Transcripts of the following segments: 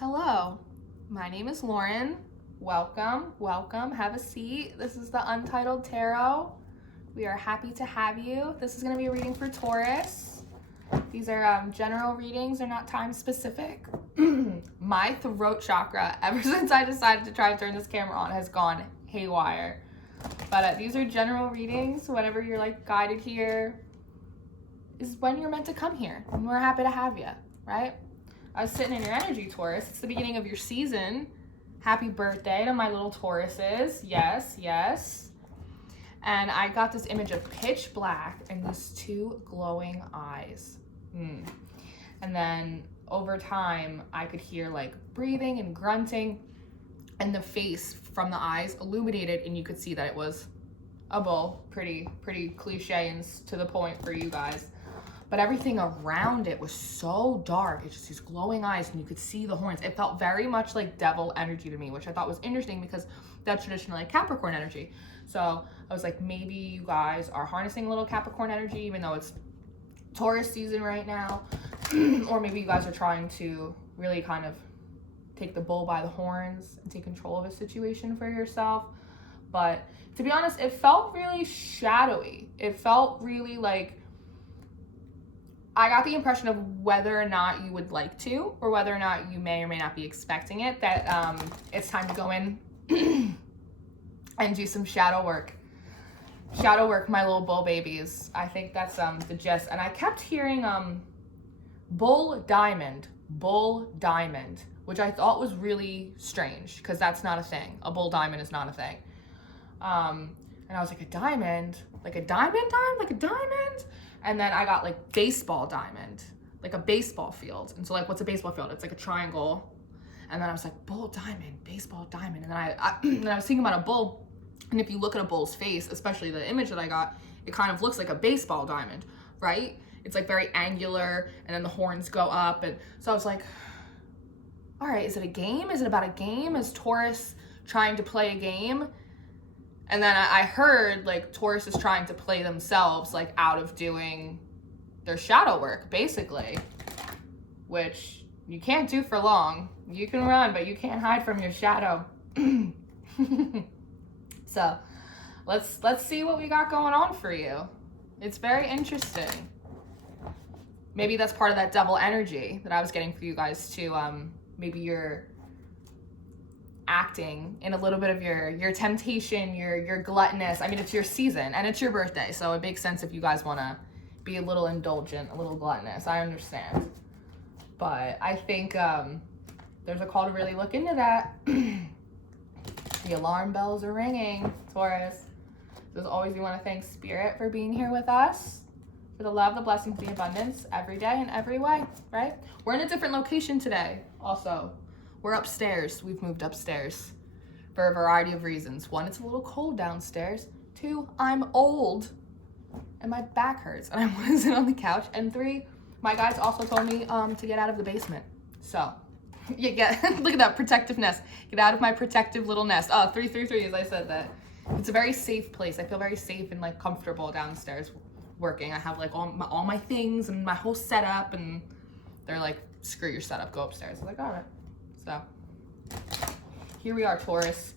Hello, my name is Lauren. Welcome, have a seat. This is the Untitled Tarot. We are happy to have you. This is going to be a reading for Taurus. These are general readings, they're not time specific. My throat chakra, ever since I decided to try to turn this camera on, has gone haywire. But these are general readings. Whenever you're like guided here is when you're meant to come here, and we're happy to have you, right? I was sitting in your energy, Taurus. It's the beginning of your season. Happy birthday to my little Tauruses. Yes, yes. And I got this image of pitch black and these two glowing eyes. And then over time, I could hear like breathing and grunting, and the face from the eyes illuminated, and you could see that it was a bull. Pretty cliche and to the point for you guys. But everything around it was so dark. It's just these glowing eyes, and you could see the horns. It felt very much like devil energy to me, which I thought was interesting because that's traditionally Capricorn energy. So I was like, maybe you guys are harnessing a little Capricorn energy, even though it's Taurus season right now. Or maybe you guys are trying to really kind of take the bull by the horns and take control of a situation for yourself. But to be honest, it felt really shadowy. It felt really like, I got the impression of whether or not you would like to, or whether or not you may or may not be expecting it, that it's time to go in and do some shadow work. Shadow work, my little bull babies. I think that's the gist. And I kept hearing bull diamond, which I thought was really strange because that's not a thing. A bull diamond is not a thing. And I was like, a diamond? Like a diamond? And then I got like baseball diamond, like a baseball field. And so like, what's a baseball field? It's like a triangle. And then I was like, bull diamond, baseball diamond. And then I was thinking about a bull. And if you look at a bull's face, especially the image that I got, it kind of looks like a baseball diamond, right? It's like very angular, and then the horns go up. And so I was like, all right, is it a game? Is it about a game? Is Taurus trying to play a game? And then I heard like Taurus is trying to play themselves like out of doing their shadow work, basically, which you can't do for long. You can run, but you can't hide from your shadow. So let's see what we got going on for you. It's very interesting. Maybe that's part of that devil energy that I was getting for you guys too. Maybe you're acting in a little bit of your temptation, your gluttonous. I mean, it's your season and it's your birthday, so it makes sense if you guys want to be a little indulgent, a little gluttonous. I understand. But I think there's a call to really look into that. The alarm bells are ringing, Taurus. As always, we want to thank Spirit for being here with us, for the love, the blessings, the abundance, every day and every way, right? We're in a different location today, also. We're upstairs. We've moved upstairs for a variety of reasons. One, it's a little cold downstairs. Two, I'm old and my back hurts and I want to sit on the couch. And three, my guys also told me to get out of the basement. So you get, look at that protective nest. Get out of my protective little nest. 333, as I said that. It's a very safe place. I feel very safe and like comfortable downstairs working. I have like all my things and my whole setup, and they're like, screw your setup, go upstairs. I was like, all right. So here we are, Taurus.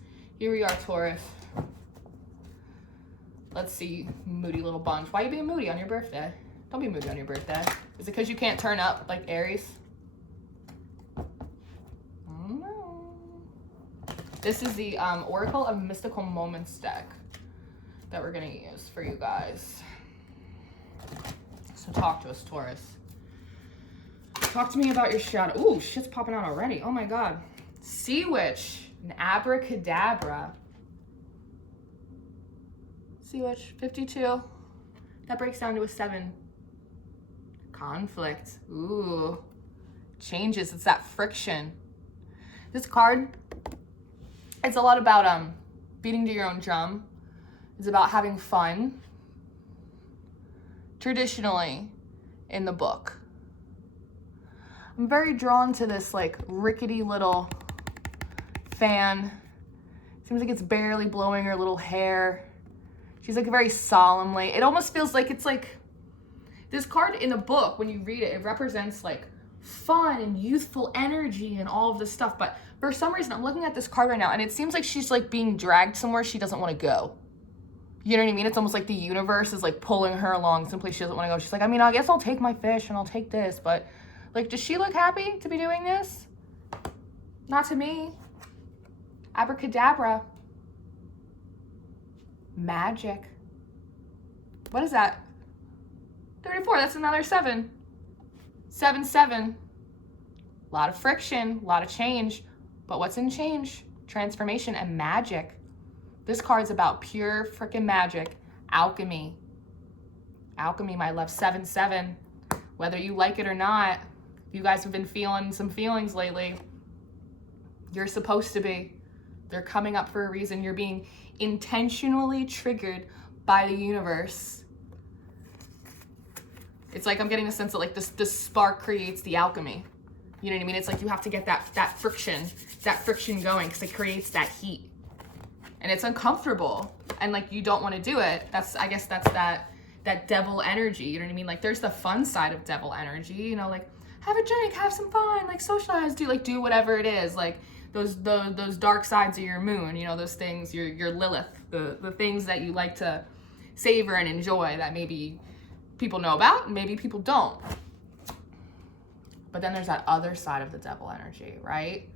Let's see, moody little bunch. Why are you being moody on your birthday? Don't be moody on your birthday. Is it because you can't turn up like Aries? Oh no. This is the Oracle of Mystical Moments deck that we're gonna use for you guys. So talk to us, Taurus. Talk to me about your shadow. Ooh, shit's popping out already. Oh my God. Sea Witch, an abracadabra. Sea Witch, 52. That breaks down to a 7. Conflict. Ooh. Changes. It's that friction. This card, it's a lot about beating to your own drum. It's about having fun. Traditionally in the book. I'm very drawn to this like rickety little fan. Seems like it's barely blowing her little hair. She's like very solemnly. It almost feels like it's like this card in the book, when you read it, it represents like fun and youthful energy and all of this stuff. But for some reason, I'm looking at this card right now, and it seems like she's like being dragged somewhere she doesn't want to go. You know what I mean? It's almost like the universe is like pulling her along someplace she doesn't want to go. She's like, I mean, I guess I'll take my fish and I'll take this, but like, does she look happy to be doing this? Not to me. Abracadabra. Magic. What is that? 34, that's another 7. 7, 7. A lot of friction, a lot of change. But what's in change? Transformation and magic. This card's about pure freaking magic. Alchemy. Alchemy, my love. 7, 7. Whether you like it or not, you guys have been feeling some feelings lately. You're supposed to be. They're coming up for a reason. You're being intentionally triggered by the universe. It's like I'm getting the sense that like this spark creates the alchemy. You know what I mean? It's like you have to get that friction going because it creates that heat. And it's uncomfortable. And like you don't want to do it. I guess that's that devil energy. You know what I mean? Like there's the fun side of devil energy, you know, like have a drink, have some fun, like socialize, do whatever it is. Like those dark sides of your moon, you know, those things, your Lilith, the things that you like to savor and enjoy that maybe people know about and maybe people don't. But then there's that other side of the devil energy, right?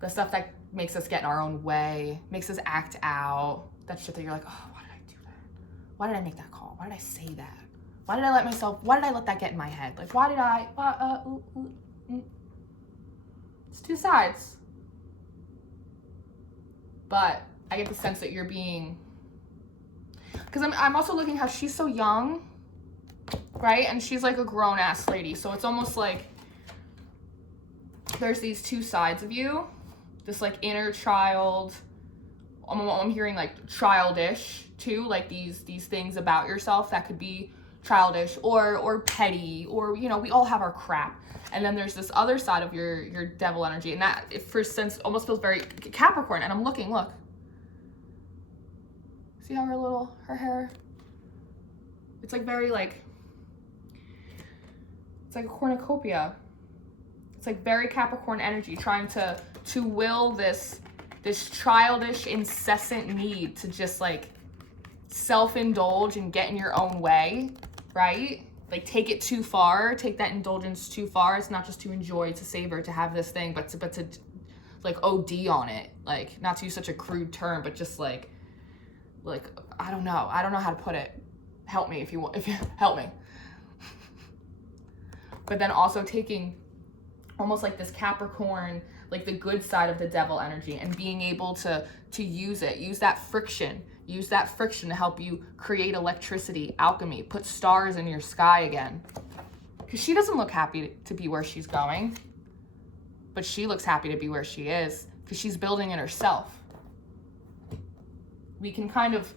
The stuff that makes us get in our own way, makes us act out. That shit that you're like, oh, why did I do that? Why did I make that call? Why did I say that? Why did I let that get in my head? Like, why did I, It's two sides. But I get the sense that you're being, because I'm also looking how she's so young, right? And she's like a grown-ass lady. So it's almost like there's these two sides of you. This like inner child, I'm hearing like childish too, like these things about yourself that could be childish or petty, or you know, we all have our crap. And then there's this other side of your devil energy, and that for sense almost feels very Capricorn. And I'm looking, look, see how her hair, it's like very like, it's like a cornucopia. It's like very Capricorn energy, trying to will this childish, incessant need to just like self-indulge and get in your own way, right? Like take it too far, take that indulgence too far. It's not just to enjoy, to savor, to have this thing, but to like OD on it. Like, not to use such a crude term, but just like I don't know how to put it. Help me if you help me. But then also taking almost like this Capricorn, like the good side of the devil energy, and being able to use that friction to help you create electricity, alchemy, put stars in your sky again. Because she doesn't look happy to be where she's going, but she looks happy to be where she is because she's building it herself. We can kind of,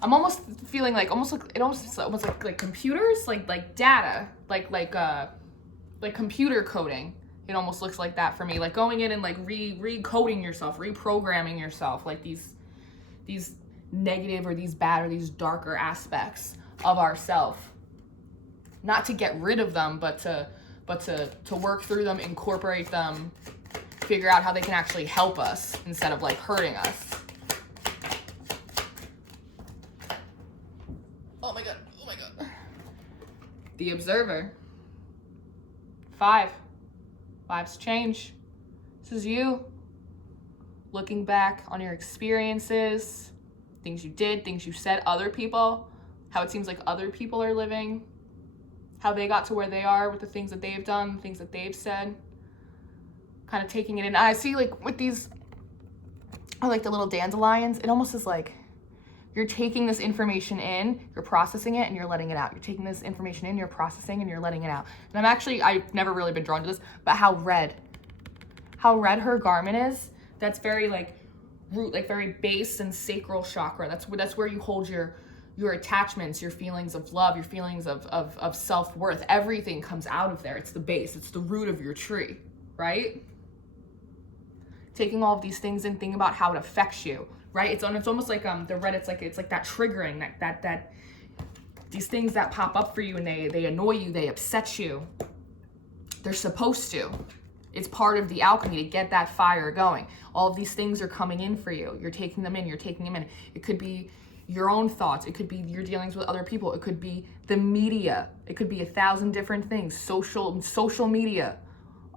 I'm almost feeling like almost like computers, like data, like computer coding. It almost looks like that for me, like going in and like recoding yourself, reprogramming yourself, like these negative or these bad or these darker aspects of ourself. Not to get rid of them, but to work through them, incorporate them, figure out how they can actually help us instead of like hurting us. Oh my god. The Observer. 5. 5's change. This is you looking back on your experiences, things you did, things you said, other people, how it seems like other people are living, how they got to where they are with the things that they've done, things that they've said, kind of taking it in. I see like with these, I like the little dandelions, it almost is like you're taking this information in, you're processing it, and you're letting it out. You're taking this information in, you're processing, and you're letting it out. And I've never really been drawn to this, but how red her garment is, that's very like root, like very base and sacral chakra. That's where you hold your attachments, your feelings of love, your feelings of self-worth. Everything comes out of there. It's the base, it's the root of your tree, right? Taking all of these things and thinking about how it affects you. Right, it's almost like the red. It's like that triggering, these things that pop up for you and they annoy you, they upset you. They're supposed to. It's part of the alchemy to get that fire going. All of these things are coming in for you. You're taking them in, you're taking them in. It could be your own thoughts. It could be your dealings with other people. It could be the media. It could be 1,000 different things. Social media,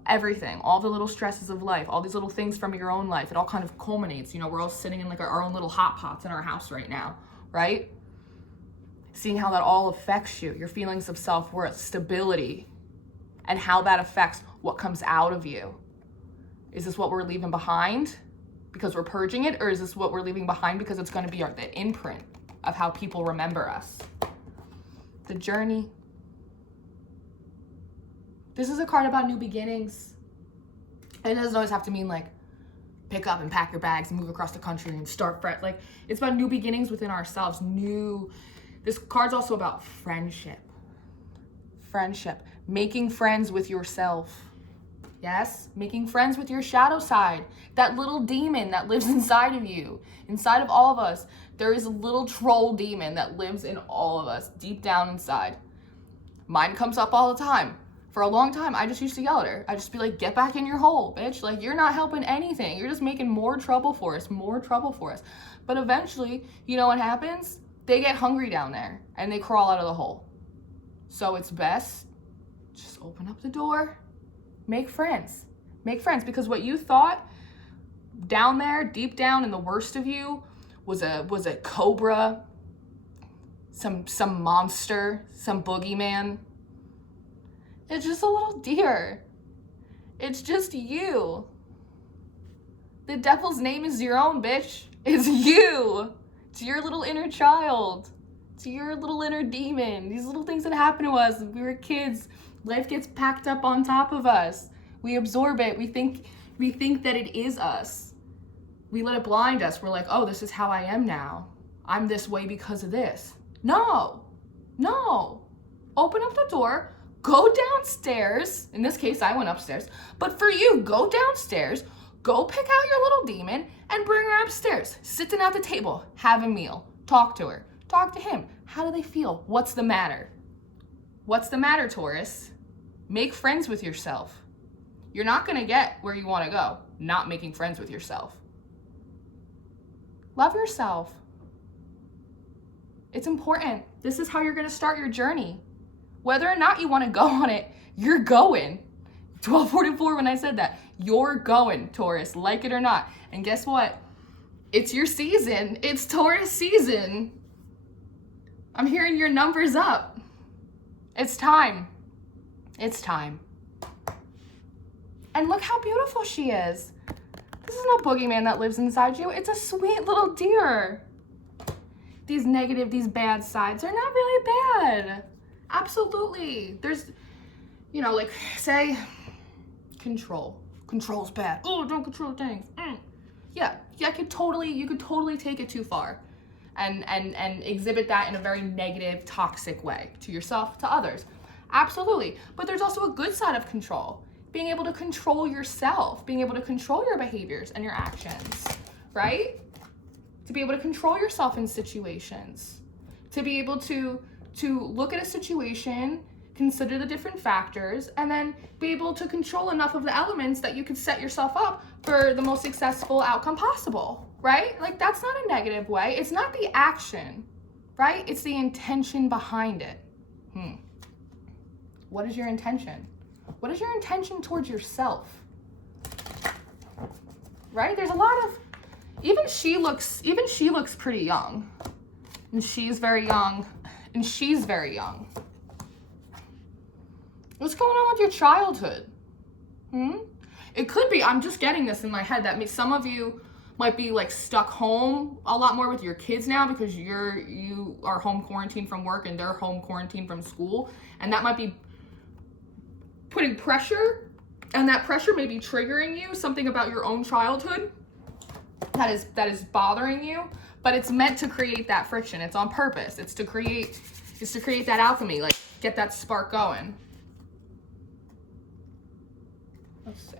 everything, all the little stresses of life, all these little things from your own life. It all kind of culminates. You know, we're all sitting in like our own little hot pots in our house right now, right? Seeing how that all affects you, your feelings of self-worth, stability, and how that affects what comes out of you. Is this what we're leaving behind because we're purging it, or is this what we're leaving behind because it's going to be the imprint of how people remember us? The journey. This is a card about new beginnings. And it doesn't always have to mean like pick up and pack your bags and move across the country and start fresh. Like, it's about new beginnings within ourselves. This card's also about friendship. Friendship. Making friends with yourself. Yes, making friends with your shadow side, that little demon that lives inside of you, inside of all of us. There is a little troll demon that lives in all of us, deep down inside. Mine comes up all the time. For a long time, I just used to yell at her. I just be like, get back in your hole, bitch. Like, you're not helping anything. You're just making more trouble for us, more trouble for us. But eventually, you know what happens? They get hungry down there and they crawl out of the hole. So it's best, just open up the door. Make friends. Make friends, because what you thought down there, deep down in the worst of you, was a cobra, some monster, some boogeyman. It's just a little deer. It's just you. The devil's name is your own, bitch. It's you. It's your little inner child. It's your little inner demon. These little things that happen to us when we were kids. Life gets packed up on top of us. We absorb it. We think that it is us. We let it blind us. We're like, oh, this is how I am now. I'm this way because of this. No. Open up the door. Go downstairs. In this case, I went upstairs. But for you, go downstairs. Go pick out your little demon and bring her upstairs. Sit down at the table. Have a meal. Talk to her. Talk to him. How do they feel? What's the matter? What's the matter, Taurus? Make friends with yourself. You're not going to get where you want to go not making friends with yourself. Love yourself. It's important. This is how you're going to start your journey. Whether or not you want to go on it, you're going. 1244 when I said that. You're going, Taurus, like it or not. And guess what? It's your season. It's Taurus season. I'm hearing your numbers up. It's time. It's time. And look how beautiful she is. This is no boogeyman that lives inside you. It's a sweet little deer. These negative, these bad sides are not really bad. Absolutely. There's, you know, like, say, control. Control's bad. Oh, don't control things. Yeah, you could totally take it too far and exhibit that in a very negative, toxic way to yourself, to others. Absolutely. But there's also a good side of control. Being able to control yourself, being able to control your behaviors and your actions, right? To be able to control yourself in situations, to be able to look at a situation, consider the different factors, and then be able to control enough of the elements that you could set yourself up for the most successful outcome possible, right? Like, that's not a negative way. It's not the action, right? It's the intention behind it. What is your intention? What is your intention towards yourself? Right? There's a lot of, even she looks pretty young. And she's very young. And she's very young. What's going on with your childhood? It could be, I'm just getting this in my head, that some of you might be like stuck home a lot more with your kids now because you are home quarantined from work and they're home quarantined from school. And that might be putting pressure, and that pressure may be triggering you, something about your own childhood that is bothering you, but it's meant to create that friction. It's on purpose. It's to create that alchemy, like get that spark going. Let's see.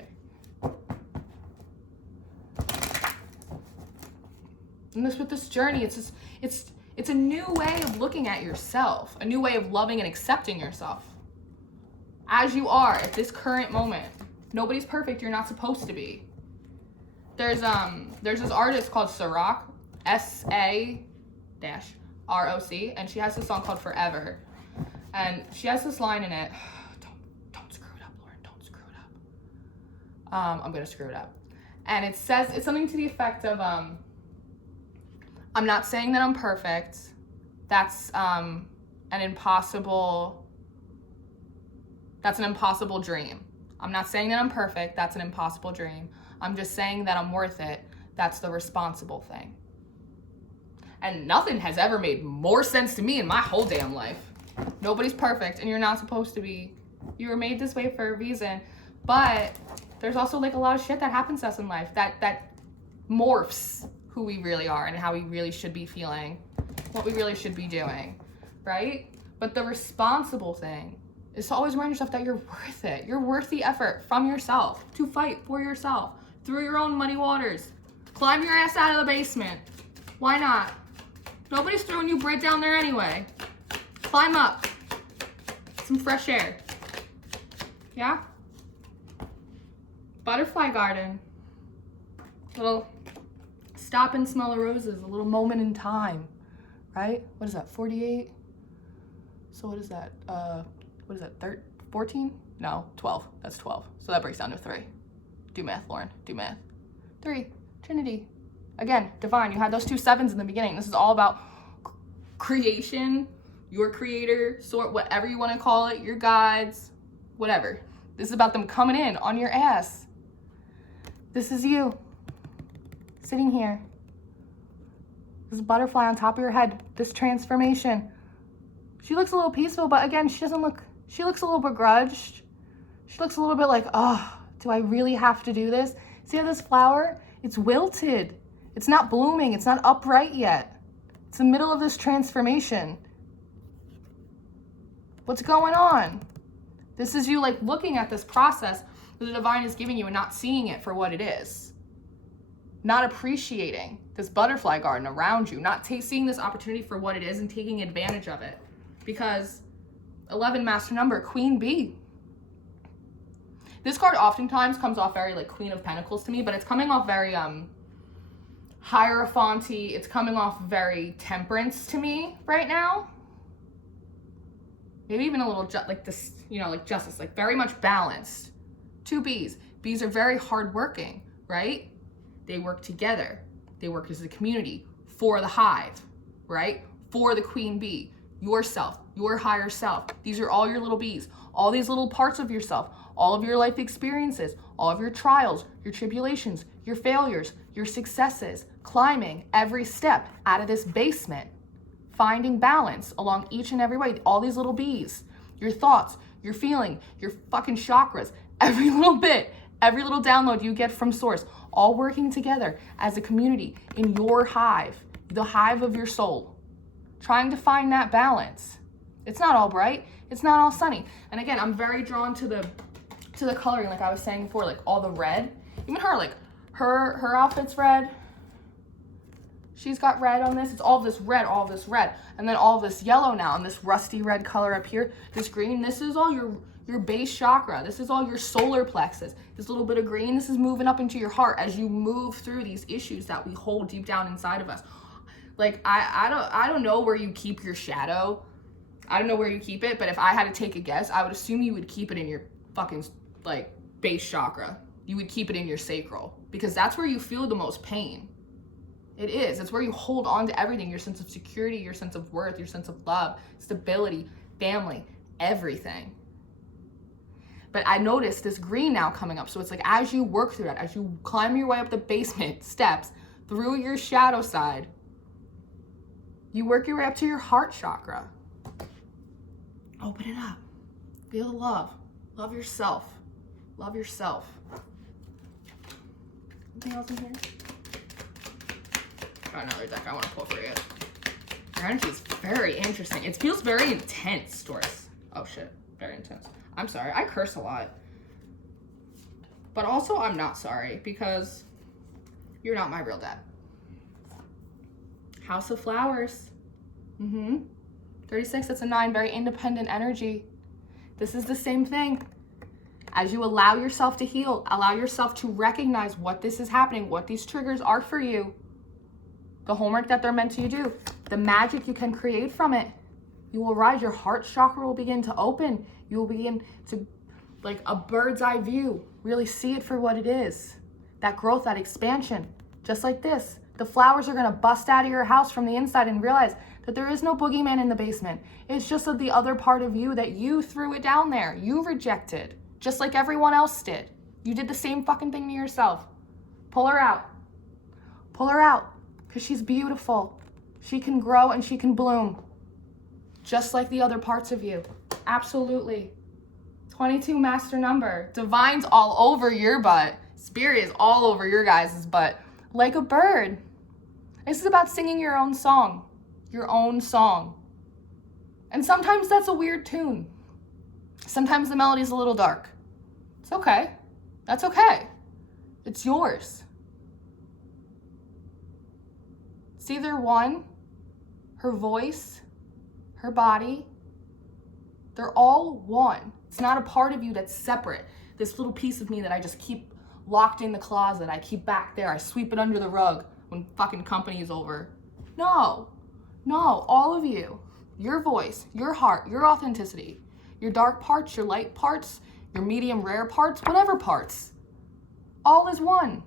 And with this journey, it's It's a new way of looking at yourself, a new way of loving and accepting yourself as you are at this current moment. Nobody's perfect. You're not supposed to be. There's this artist called Saroc, S-A-R-O-C, and she has this song called Forever. And she has this line in it. Don't screw it up, Lauren. Don't screw it up. I'm gonna screw it up. And it says, it's something to the effect of, I'm not saying that I'm perfect. That's an impossible dream. I'm not saying that I'm perfect. That's an impossible dream. I'm just saying that I'm worth it. That's the responsible thing. And nothing has ever made more sense to me in my whole damn life. Nobody's perfect, and you're not supposed to be. You were made this way for a reason. But there's also like a lot of shit that happens to us in life that morphs who we really are and how we really should be feeling, what we really should be doing, right? But the responsible thing is to always remind yourself that you're worth it. You're worth the effort from yourself to fight for yourself through your own muddy waters. Climb your ass out of the basement. Why not? Nobody's throwing you bread down there anyway. Climb up. Some fresh air. Yeah? Butterfly garden. Little stop and smell the roses. A little moment in time. Right? What is that? 48? So what is that? What is that? 14? No, 12. That's 12. So that breaks down to 3. Do math, Lauren. Do math. 3. Trinity. Again, divine. You had those 2 sevens in the beginning. This is all about creation, your creator, sort, whatever you want to call it, your guides, whatever. This is about them coming in on your ass. This is you. Sitting here. This butterfly on top of your head. This transformation. She looks a little peaceful, but again, she looks a little begrudged. She looks a little bit like, oh, do I really have to do this? See how this flower? It's wilted. It's not blooming. It's not upright yet. It's the middle of this transformation. What's going on? This is you like looking at this process that the divine is giving you and not seeing it for what it is. Not appreciating this butterfly garden around you. Not seeing this opportunity for what it is and taking advantage of it. Because 11 master number, Queen Bee. This card oftentimes comes off very like Queen of Pentacles to me, but it's coming off very Hierophant-y. It's coming off very Temperance to me right now. Maybe even a little like this, you know, like Justice, like very much balanced. 2 bees. Bees are very hardworking, right? They work together. They work as a community for the hive, right? For the queen bee. Yourself, your higher self. These are all your little bees, all these little parts of yourself, all of your life experiences, all of your trials, your tribulations, your failures, your successes, climbing every step out of this basement, finding balance along each and every way. All these little bees, your thoughts, your feeling, your fucking chakras, every little bit, every little download you get from source, all working together as a community in your hive, the hive of your soul. Trying to find that balance. It's not all bright. It's not all sunny. And again, I'm very drawn to the coloring, like I was saying before, like all the red. Even her, like her outfit's red. She's got red on this. It's all this red, and then all this yellow now, and this rusty red color up here. This green. This is all your base chakra. This is all your solar plexus. This little bit of green. This is moving up into your heart as you move through these issues that we hold deep down inside of us. Like, I don't know where you keep your shadow. I don't know where you keep it, but if I had to take a guess, I would assume you would keep it in your fucking, like, base chakra. You would keep it in your sacral, because that's where you feel the most pain. It is. It's where you hold on to everything, your sense of security, your sense of worth, your sense of love, stability, family, everything. But I noticed this green now coming up. So it's like as you work through that, as you climb your way up the basement steps through your shadow side, you work your way up to your heart chakra. Open it up. Feel the love. Love yourself. Love yourself. Anything else in here? Got another deck I want to pull for you. Your energy is very interesting. It feels very intense, Taurus. Oh shit, very intense. I'm sorry, I curse a lot. But also, I'm not sorry, because you're not my real dad. House of Flowers. 36, that's a 9, very independent energy. This is the same thing. As you allow yourself to heal, allow yourself to recognize what this is happening, what these triggers are for you, the homework that they're meant to do, the magic you can create from it. You will rise, your heart chakra will begin to open. You will begin to, like a bird's eye view, really see it for what it is. That growth, that expansion, just like this. The flowers are gonna bust out of your house from the inside and realize that there is no boogeyman in the basement. It's just of the other part of you that you threw it down there. You rejected, just like everyone else did. You did the same fucking thing to yourself. Pull her out. Pull her out, because she's beautiful. She can grow and she can bloom, just like the other parts of you. Absolutely. 22, master number. Divine's all over your butt. Spirit is all over your guys' butt. Like a bird. This is about singing your own song. Your own song. And sometimes that's a weird tune. Sometimes the melody's a little dark. It's okay. That's okay. It's yours. It's either one, her voice, her body, they're all one. It's not a part of you that's separate. This little piece of me that I just keep locked in the closet, I keep back there, I sweep it under the rug when fucking company is over. No, all of you, your voice, your heart, your authenticity, your dark parts, your light parts, your medium rare parts, whatever parts, all is one.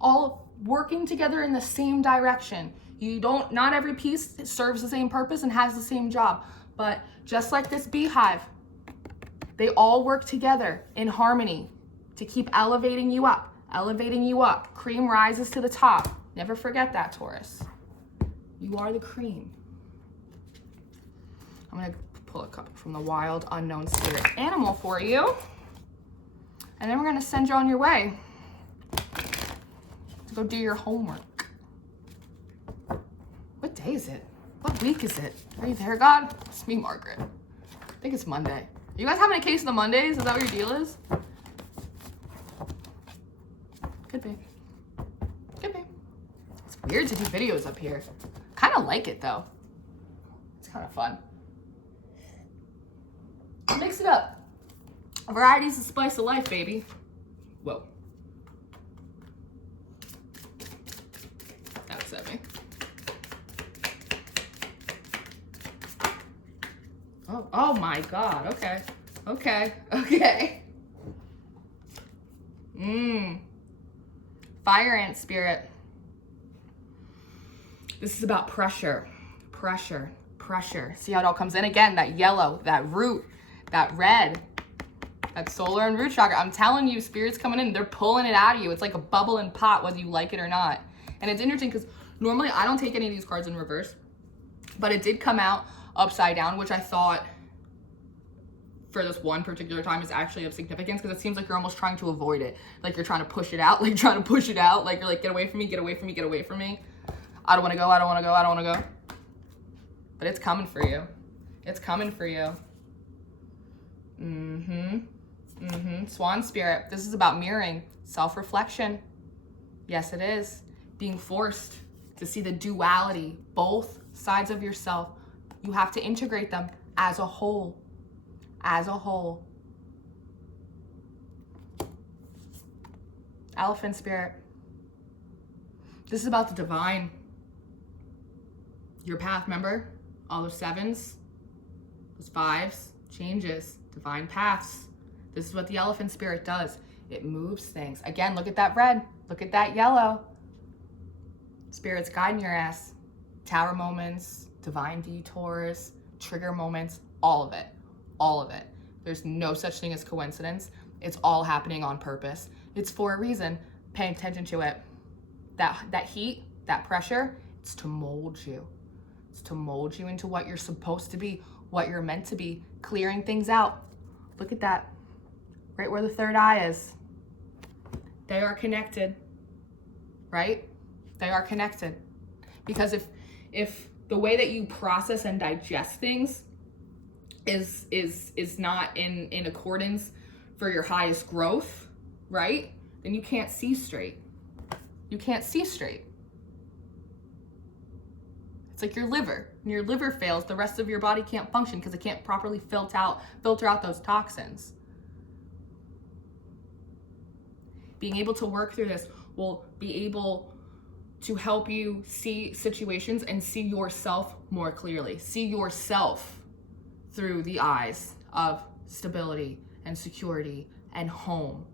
All working together in the same direction. Not every piece serves the same purpose and has the same job, but just like this beehive, they all work together in harmony to keep elevating you up, elevating you up. Cream rises to the top. Never forget that, Taurus. You are the cream. I'm gonna pull a couple from the wild unknown spirit animal for you. And then we're gonna send you on your way to go do your homework. What day is it? What week is it? Are you there, God? It's me, Margaret. I think it's Monday. You guys having a case of the Mondays? Is that what your deal is? Could be. Could be. It's weird to do videos up here. Kind of like it, though. It's kind of fun. Mix it up. Variety's the spice of life, baby. Whoa. That was at me. Oh my God. Okay. Fire ant spirit. This is about pressure. See how it all comes in again? That yellow, that root, that red, that solar and root chakra. I'm telling you, spirit's coming in. They're pulling it out of you. It's like a bubbling pot, whether you like it or not. And it's interesting because normally I don't take any of these cards in reverse, but it did come out upside down, which I thought for this one particular time is actually of significance because it seems like you're almost trying to avoid it. Like you're trying to push it out, like you're like, get away from me, get away from me, get away from me. I don't want to go. But it's coming for you. Swan spirit. This is about mirroring, self-reflection. Yes, it is. Being forced to see the duality, both sides of yourself. You have to integrate them as a whole. Elephant spirit. This is about the divine. Your path, remember? All those 7s, those 5s, changes, divine paths. This is what the elephant spirit does. It moves things. Again, look at that red. Look at that yellow. Spirit's guiding your ass. Tower moments, divine detours, trigger moments, all of it. There's no such thing as coincidence. It's all happening on purpose. It's for a reason. Pay attention to it. That heat, that pressure, it's to mold you. It's to mold you into what you're supposed to be, what you're meant to be, clearing things out. Look at that, right where the third eye is. They are connected, right? They are connected. Because if the way that you process and digest things is not in accordance for your highest growth, right? Then you can't see straight. It's like your liver. and your liver fails, the rest of your body can't function because it can't properly filter out those toxins. Being able to work through this will be able to help you see situations and see yourself more clearly. See yourself through the eyes of stability and security and home,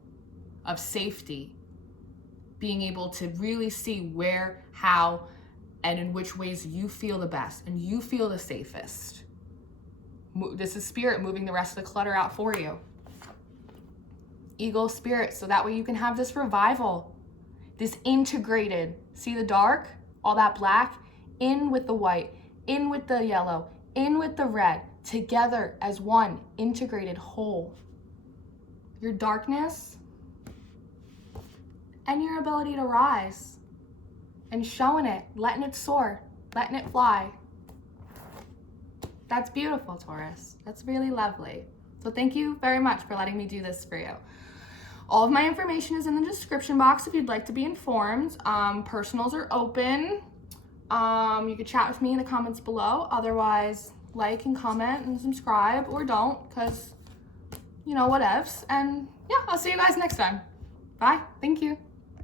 of safety. Being able to really see where, how, and in which ways you feel the best and you feel the safest. This is spirit moving the rest of the clutter out for you. Eagle spirit, so that way you can have this revival, this integrated, see the dark, all that black, in with the white, in with the yellow, in with the red, together as one integrated whole. Your darkness and your ability to rise and showing it, letting it soar, letting it fly. That's beautiful, Taurus. That's really lovely. So thank you very much for letting me do this for you. All of my information is in the description box if you'd like to be informed. Personals are open. You can chat with me in the comments below. Otherwise, like and comment and subscribe, or don't, because, you know, whatevs. And yeah, I'll see you guys next time. Bye. Thank you.